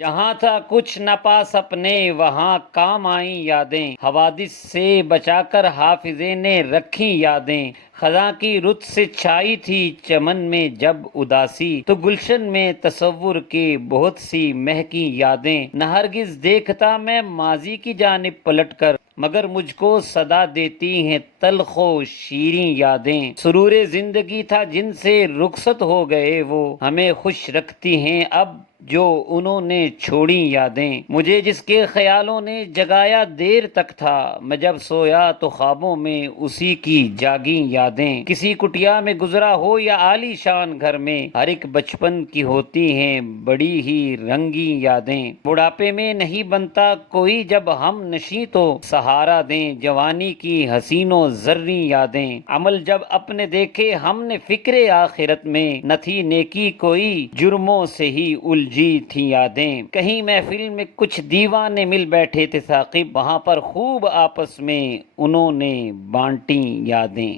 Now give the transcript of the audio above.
جہاں تھا کچھ نہ پاس اپنے وہاں کام آئیں یادیں، حوادث سے بچا کر حافظے نے رکھی یادیں، خزاں کی رت سے چھائی تھی چمن میں جب اداسی، تو گلشن میں تصور کے بہت سی مہکی یادیں، نہ ہرگز دیکھتا میں ماضی کی جانب پلٹ کر، مگر مجھ کو صدا دیتی ہیں تلخ و شیریں یادیں، سرور زندگی تھا جن سے رخصت ہو گئے وہ، ہمیں خوش رکھتی ہیں اب جو انہوں نے چھوڑی یادیں، مجھے جس کے خیالوں نے جگایا دیر تک تھا، میں جب سویا تو خوابوں میں اسی کی جاگی یادیں، کسی کٹیا میں گزرا ہو یا عالی شان گھر میں، ہر ایک بچپن کی ہوتی ہیں بڑی ہی رنگی یادیں، بڑھاپے میں نہیں بنتا کوئی جب ہم نشیں تو سہارا دیں جوانی کی حسین و زریں یادیں، عمل جب اپنے دیکھے ہم نے فکر آخرت میں، نہ تھی نیکی کوئی جرموں سے ہی الجھی تھی یادیں، کہیں محفل میں کچھ دیوانے مل بیٹھے تھے ثاقب، وہاں پر خوب آپس میں انہوں نے بانٹی یادیں۔